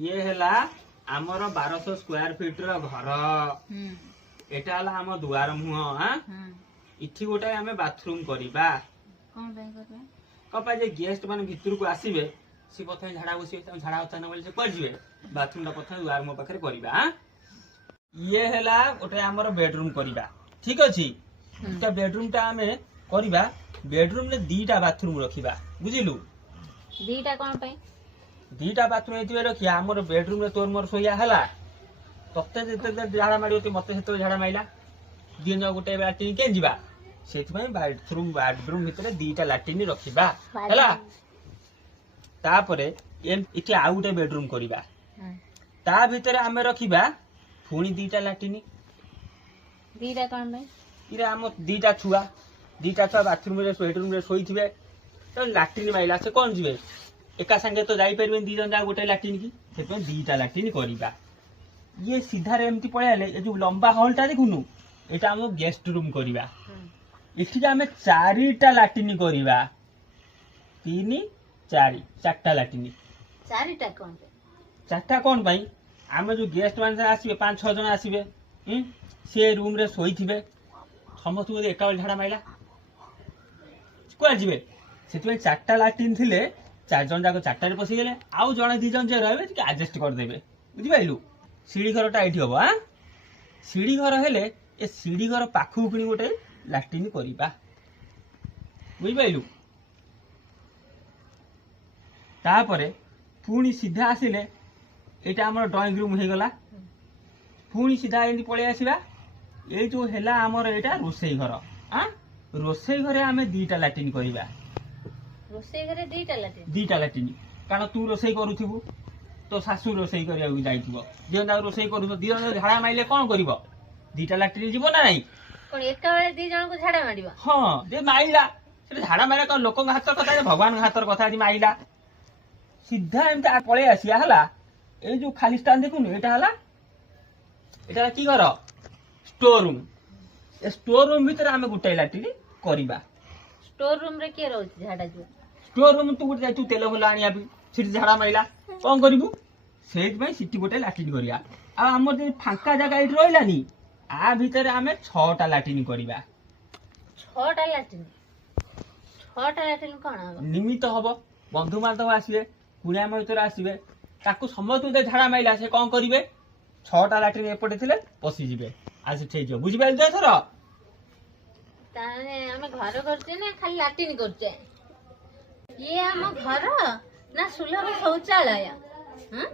ये हैला आमर 1200 स्क्वायर फीट रो घर एटा हला हम दुआर मुह हां इठी गोटे आमे बाथरूम करिबा कोन बे करबे कपा जे गेस्ट मान भितर को आसीबे सी प्रथम झाड़ा बसी झाड़ा होता न बोले से कर जिवे बाथरूम ता प्रथम दुआर मुह पाखरे करिबा हां ये हैला गोटे आमर बेडरूम करिबा ठीक अछि तो बेडरूम ता आमे करिबा बेडरूम ने दीटा बाथरूम रखिबा बुझिलु दीटा कोन पे दीटा बाथरूम एतिबे रखिया हमर बेडरूम रे तोर मोर सोया हला तते जेते झाड़ा मारी होती मते सेतो झाड़ा माइला दिन जा गोटे लाट्रिन के जिबा सेति पई बेडरूम भितरे दीटा लाट्रिन रखिबा हला तापरे इति आ गोटे बेडरूम करिबा ता भितरे हमें रखिबा फुणी दीटा लाट्रिन दीटा कोन पे इरे हम दीटा छुआ बाथरूम रे बेडरूम रे सोईथिबे तो लाट्रिन माइला से कोन जिवे एका संगे तो जाई परबे दी जन जा गोटे लाट्रिन की सेपे दीटा लाट्रिन करिबा ये सीधा रे एमती पळे आले ए जो लंबा हॉलटा देखुनु एटा हम गेस्ट रूम करिबा इठी जे हमें चारिटा लाट्रिन करिबा 3 4 चारटा लाट्रिन चारिटा कोन पे चारटा कोन भाई हम जो गेस्ट मान से आसीबे 5-6 जन आसीबे से रूम रे सोईथिबे समस्त को एका बेल झाड़ा माइला को जिवे सेति चारटा लाट्रिन थिले 4 जन जाको चारटा रे पसी गेले आउ जने 2 जन जे रहबे कि एडजस्ट कर देबे बुझि पाइलु सीढ़ी घरटा एठी हबो हां सीढ़ी घर हेले ए सीढ़ी घर पाखु किनी गोटे लाट्रिन करिबा बुझि पाइलु तापरे पुणी सीधा आसिले एटा हमर ड्राइंग रूम हे गला पुणी सीधा एंदी पळे आसीबा ए जो हेला हमर एटा रोसई घर हां रोसई घरे हमें 2टा लाट्रिन करिबा रोसई घरे दीटा लाट्रिन कारण तू रोसई करूथिबु तो सासू रोसई करिया जाइथिबो दियन जा रोसई करू दियन झाड़ा माइले कोन करिवो 2टा लाट्रिन जीवो ना नाही कोन एका बेले 2 जन को झाड़ा मारिबा हां जे माइला से झाड़ा मारे को लोक हाथ कथा भगवान हाथ कथा जी माइला सीधा एमता पळे आसिया हला ए जो खाली स्टैंड देखुनु एटा हला एटा की घर स्टोर रूम ए स्टोर रूम भीतर हमें गुटे लाट्रिन करिबा स्टोर रूम रे के रहउछ झाड़ा जो स्टोर रूम तू गोटे तू तेल भला आनिया भी सिटी झाड़ा माइला कोन करिवु सेज भाई सिटी गोटे लाट्रिन करिया आ हमर जे फांका जगह इट रोइलानी आ भीतर हमें 6टा लाट्रिन करिबा 6टा लाट्रिन कोन हबो निमित हबो बंधु माधव आसीबे कुनिया भीतर आसीबे ताकू समस्त जे झाड़ा माइला से कोन करिवे 6टा लाट्रिन एपटे थिले पसी जिवे आज ठे जो बुझि पाइल थर ताने हमें घर करछे ना खाली लाट्रिन करछे ये हम घर ना सुलभ शौचालय हां